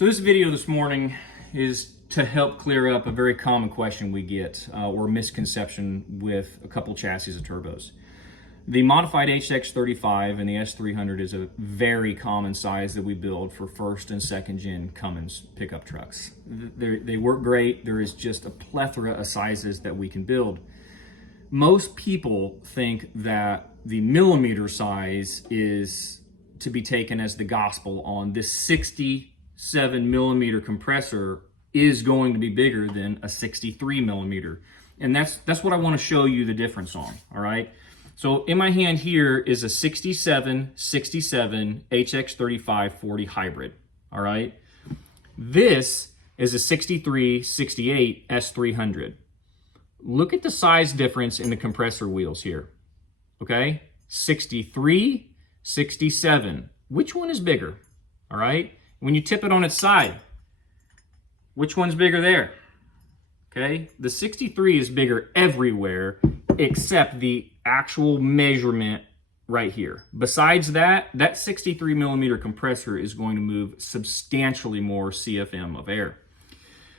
So this video this morning is to help clear up a very common question we get or misconception with a couple chassis of turbos. The modified HX35 and the S300 is a very common size that we build for first and second gen Cummins pickup trucks. They work great. There is just a plethora of sizes that we can build. Most people think that the millimeter size is to be taken as the gospel on this 67 millimeter compressor is going to be bigger than a 63 millimeter. And that's what I want to show you the difference on, all right? So in my hand here is a 67 HX35 40 hybrid, all right? This is a 68 S300. Look at the size difference in the compressor wheels here, okay? 63, 67. Which one is bigger, all right? When you tip it on its side, which one's bigger there? Okay, the 63 is bigger everywhere except the actual measurement right here. Besides that, that 63 millimeter compressor is going to move substantially more CFM of air.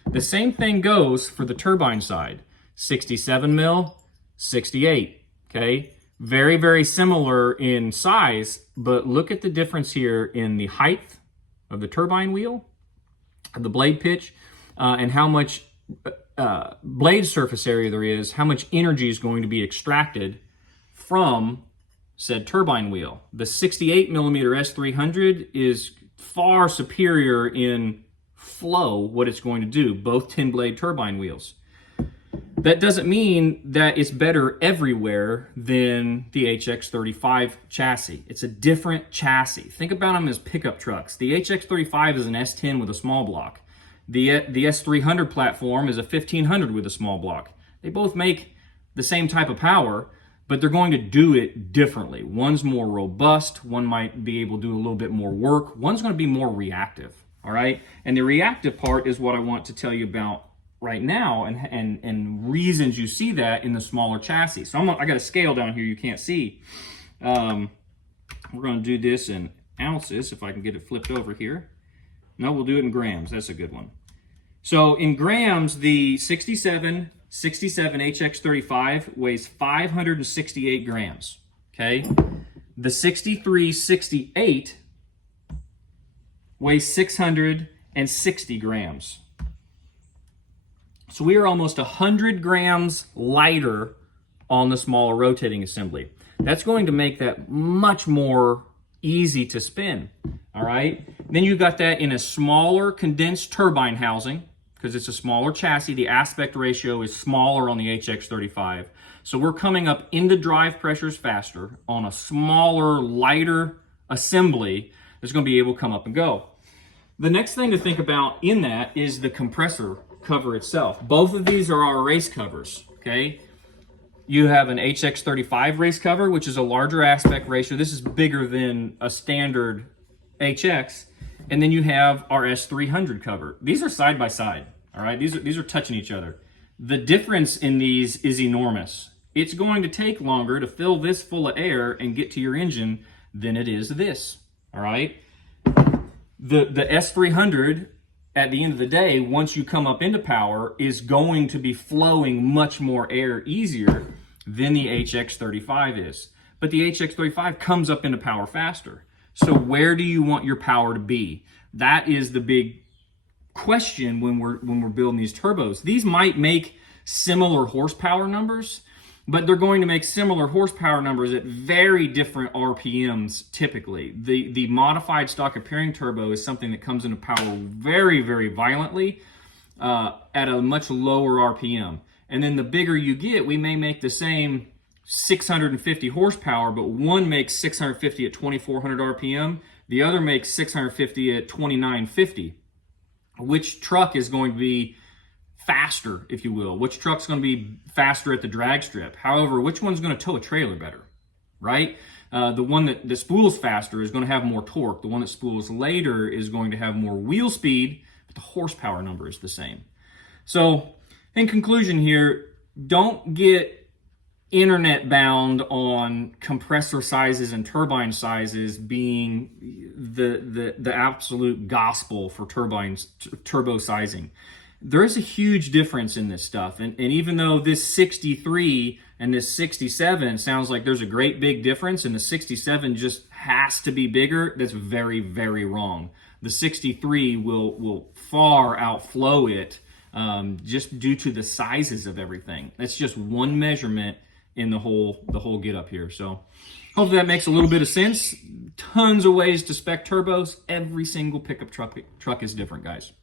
The same thing goes for the turbine side. 67 mil, 68, okay? Very, very similar in size, but look at the difference here in the height of the turbine wheel, of the blade pitch, and how much blade surface area there is, how much energy is going to be extracted from said turbine wheel. The 68 millimeter S300 is far superior in flow, what it's going to do, both 10 blade turbine wheels. That doesn't mean that it's better everywhere than the HX35 chassis. It's a different chassis. Think about them as pickup trucks. The HX35 is an S10 with a small block. The S300 platform is a 1500 with a small block. They both make the same type of power, but they're going to do it differently. One's more robust. One might be able to do a little bit more work. One's going to be more reactive, all right? And the reactive part is what I want to tell you about right now and reasons you see that in the smaller chassis. So I got a scale down here you can't see. We're going to do this in ounces if I can get it flipped over here. No, we'll do it in grams. That's a good one. So in grams, the 67 HX35 weighs 568 grams, okay? The 68 weighs 660 grams. So we are almost 100 grams lighter on the smaller rotating assembly. That's going to make that much more easy to spin, all right? Then you got that in a smaller condensed turbine housing, because it's a smaller chassis. The aspect ratio is smaller on the HX35. So we're coming up into drive pressures faster on a smaller, lighter assembly that's going to be able to come up and go. The next thing to think about in that is the compressor cover itself. Both of these are our race covers, okay? You have an HX35 race cover, which is a larger aspect ratio. This is bigger than a standard HX. And then you have our S300 cover. These are side by side, all right? These are touching each other. The difference in these is enormous. It's going to take longer to fill this full of air and get to your engine than it is this, all right? The S300, at the end of the day, once you come up into power, is going to be flowing much more air easier than the HX35 is. But the HX35 comes up into power faster. So where do you want your power to be? That is the big question when we're building these turbos. These might make similar horsepower numbers, but they're going to make similar horsepower numbers at very different RPMs typically. The modified stock appearing turbo is something that comes into power very, very violently at a much lower RPM. And then the bigger you get, we may make the same 650 horsepower, but one makes 650 at 2400 RPM, the other makes 650 at 2950. Which truck is going to be faster, if you will? Which truck's going to be faster at the drag strip? However, which one's going to tow a trailer better, right? The one that spools faster is going to have more torque. The one that spools later is going to have more wheel speed, but the horsepower number is the same. So, in conclusion here, don't get internet bound on compressor sizes and turbine sizes being the absolute gospel for turbo sizing. There is a huge difference in this stuff. And even though this 63 and this 67 sounds like there's a great big difference and the 67 just has to be bigger, that's very, very wrong. The 63 will far outflow it just due to the sizes of everything. That's just one measurement in the whole get up here. So hopefully that makes a little bit of sense. Tons of ways to spec turbos. Every single pickup truck is different, guys.